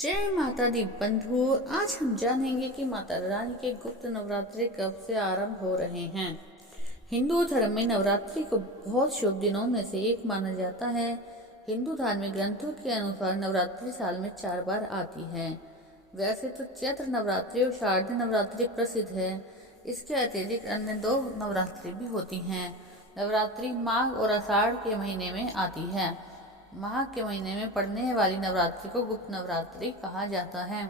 जय माता दी बंधु। आज हम जानेंगे कि माता रानी के गुप्त नवरात्रि कब से आरंभ हो रहे हैं। हिंदू धर्म में नवरात्रि को बहुत शुभ दिनों में से एक माना जाता है। हिंदू धार्मिक ग्रंथों के अनुसार नवरात्रि साल में 4 बार आती है। वैसे तो चैत्र नवरात्रि और शारदीय नवरात्रि प्रसिद्ध है। इसके अतिरिक्त अन्य 2 नवरात्रि भी होती हैं। नवरात्रि माघ और आषाढ़ के महीने में आती है। माह के महीने में पड़ने वाली नवरात्रि को गुप्त नवरात्रि कहा जाता है।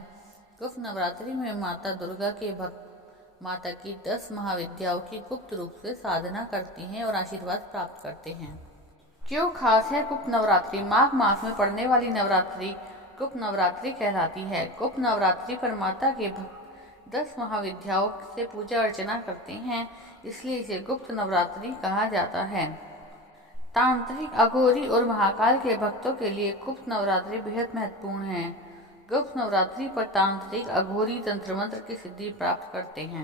गुप्त नवरात्रि में माता दुर्गा के भक्त माता की 10 महाविद्याओं की गुप्त रूप से साधना करती हैं और आशीर्वाद प्राप्त करते हैं। क्यों खास है गुप्त नवरात्रि? माघ मास में पड़ने वाली नवरात्रि गुप्त नवरात्रि कहलाती है। गुप्त नवरात्रि पर माता के भक्त 10 महाविद्याओं से पूजा अर्चना करते हैं, इसलिए इसे गुप्त नवरात्रि कहा जाता है। तांत्रिक, अघोरी और महाकाल के भक्तों के लिए गुप्त नवरात्रि बेहद महत्वपूर्ण है। गुप्त नवरात्रि पर तांत्रिक, अघोरी तंत्र मंत्र की सिद्धि प्राप्त करते हैं।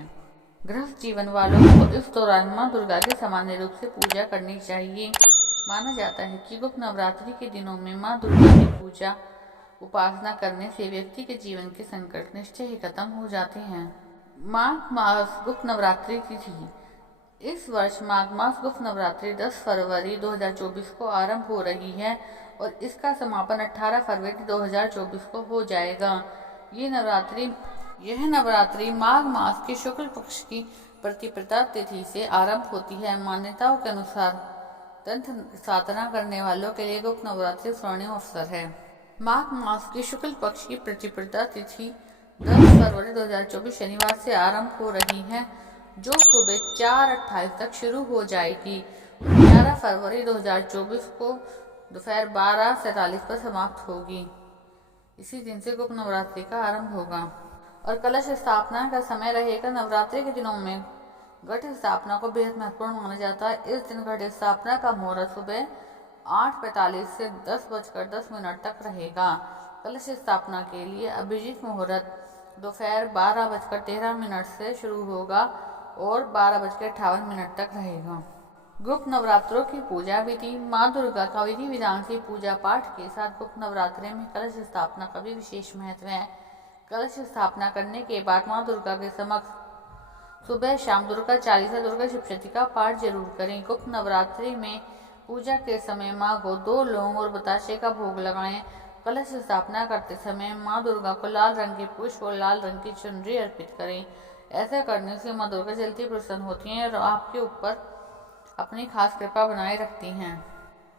गृहस्थ जीवन वालों को इस दौरान मां दुर्गा की सामान्य रूप से पूजा करनी चाहिए। माना जाता है कि गुप्त नवरात्रि के दिनों में मां दुर्गा की पूजा उपासना करने से व्यक्ति के जीवन के संकट निश्चय ही खत्म हो जाते हैं। माघ मास गुप्त नवरात्रि तिथि। इस वर्ष माघ मास गुप्त नवरात्रि 10 फरवरी 2024 को आरंभ हो रही है और इसका समापन 18 फरवरी 2024 को हो जाएगा। यह नवरात्रि माघ मास के शुक्ल पक्ष की प्रतिपदा तिथि से आरंभ होती है। मान्यताओं के अनुसार तंत्र साधना करने वालों के लिए गुप्त नवरात्रि स्वर्णिम अवसर है। माघ मास की शुक्ल पक्ष की प्रतिपदा तिथि 10 फरवरी 2024 शनिवार से आरंभ हो रही है, जो सुबह 4:28 तक शुरू हो जाएगी। 11 फरवरी 2024 को दोपहर 12:47 पर समाप्त होगी। इसी दिन से गुप्त नवरात्रि का आरंभ होगा और कलश स्थापना का समय रहेगा। नवरात्रि के दिनों में घट स्थापना को बेहद महत्वपूर्ण माना जाता है। इस दिन घट स्थापना का मुहूर्त सुबह 8:45 से 10:10 तक रहेगा। कलश स्थापना के लिए अभिजीत मुहूर्त दोपहर 12:13 से शुरू होगा और 12:58 तक रहेगा। गुप्त नवरात्रों की पूजा विधि। माँ दुर्गा का विधि विधान से पूजा पाठ के साथ गुप्त नवरात्रि में कलश स्थापना का भी विशेष महत्व है। कलश स्थापना करने के बाद माँ दुर्गा के समक्ष सुबह शाम दुर्गा चालीसा, दुर्गा सप्तशती का पाठ जरूर करें। गुप्त नवरात्रि में पूजा के समय माँ को 2 लौंग और बताशे का भोग लगाएं। कलश स्थापना करते समय माँ दुर्गा को लाल रंग के पुष्प और लाल रंग की चुनरी अर्पित करें। ऐसा करने से माँ दुर्गा जल्दी प्रसन्न होती हैं और आपके ऊपर अपनी खास कृपा बनाए रखती हैं।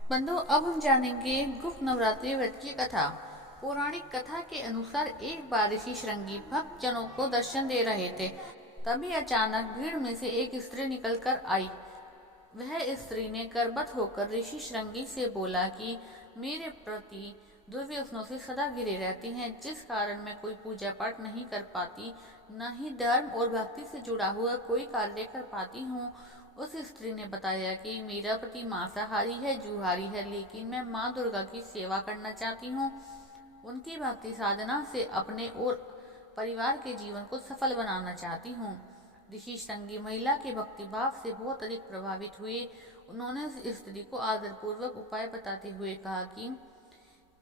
बंधु, अब हम जानेंगे गुप्त नवरात्रि व्रत की कथा। पौराणिक कथा के अनुसार एक बार ऋषि श्रृंगी भक्त जनों को दर्शन दे रहे थे। तभी अचानक भीड़ में से एक स्त्री निकल कर आई। वह स्त्री ने गर्भवत होकर ऋषि श्रृंगी से बोला कि मेरे प्रति दुर्व्यसनों से सदा घिरे रहती हैं, जिस कारण मैं कोई पूजा पाठ नहीं कर पाती, न ही धर्म और भक्ति से जुड़ा हुआ कोई कार्य कर पाती हूँ। उस स्त्री ने बताया कि मेरा पति मांसाहारी है, जुहारी है, लेकिन मैं माँ दुर्गा की सेवा करना चाहती हूँ। उनकी भक्ति साधना से अपने और परिवार के जीवन को सफल बनाना चाहती हूँ। ऋषि श्रृंगी महिला के भक्ति भाव से बहुत अधिक प्रभावित हुए। उन्होंने उस स्त्री को आदरपूर्वक उपाय बताते हुए कहा कि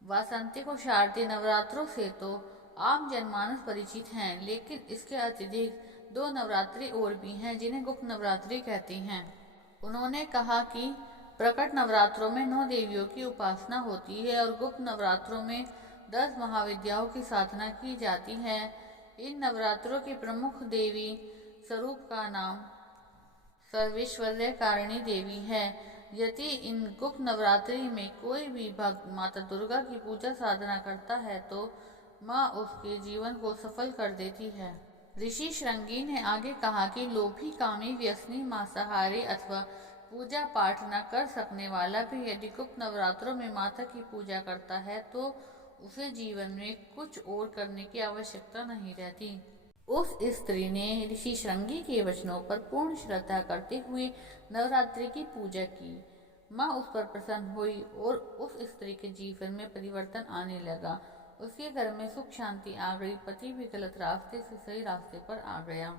वासंतिक और शारदीय नवरात्रों से तो आम जनमानस परिचित हैं, लेकिन इसके अतिरिक्त 2 नवरात्रि और भी हैं जिन्हें गुप्त नवरात्रि कहते हैं। उन्होंने कहा कि प्रकट नवरात्रों में 9 देवियों की उपासना होती है और गुप्त नवरात्रों में 10 महाविद्याओं की साधना की जाती है। इन नवरात्रों की प्रमुख देवी स्वरूप का नाम सर्वेश्वर्य कारिणी देवी है। यदि इन गुप्त नवरात्रि में कोई भी भक्त माता दुर्गा की पूजा साधना करता है तो माँ उसके जीवन को सफल कर देती है। ऋषि श्रृंगी ने आगे कहा कि लोभी, कामी, व्यसनी, मांसाहारी अथवा पूजा पाठ न कर सकने वाला भी यदि गुप्त नवरात्रों में माता की पूजा करता है तो उसे जीवन में कुछ और करने की आवश्यकता नहीं रहती। उस स्त्री ने ऋषि श्रृंगी के वचनों पर पूर्ण श्रद्धा करते हुए नवरात्रि की पूजा की। माँ उस पर प्रसन्न हुई और उस स्त्री के जीवन में परिवर्तन आने लगा। उसके घर में सुख शांति आ गई। पति भी गलत रास्ते से सही रास्ते पर आ गया।